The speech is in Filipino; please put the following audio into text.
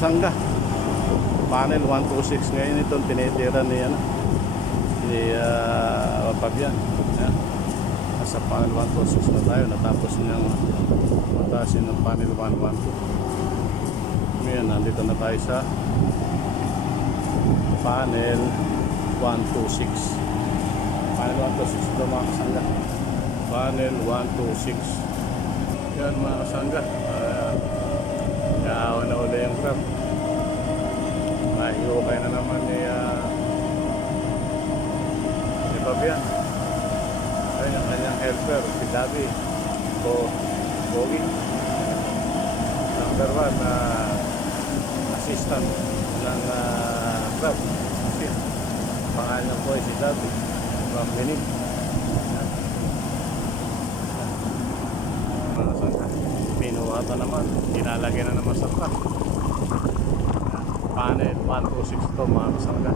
kasangga. Panel 126 ngayon itong tinitira ni Fabian. Ayan. Nasa panel 126 na tayo. Natapos niyang matasin ng panel 112. Ngayon, nandito na tayo sa panel 126. Panel 126 ito mga kasangga. Panel 126. Yan mga kasangga. Naawa na uli yung crab. Mahiukay na naman ni Fabian. Ayun ang kanyang helper, si Davi Bogi. Number 1 assistant ng crab. Pangalan po ay si Davi from Benin. Pinuwata naman, kinalagay na naman sa crab. Panel 126 to mga kasangga.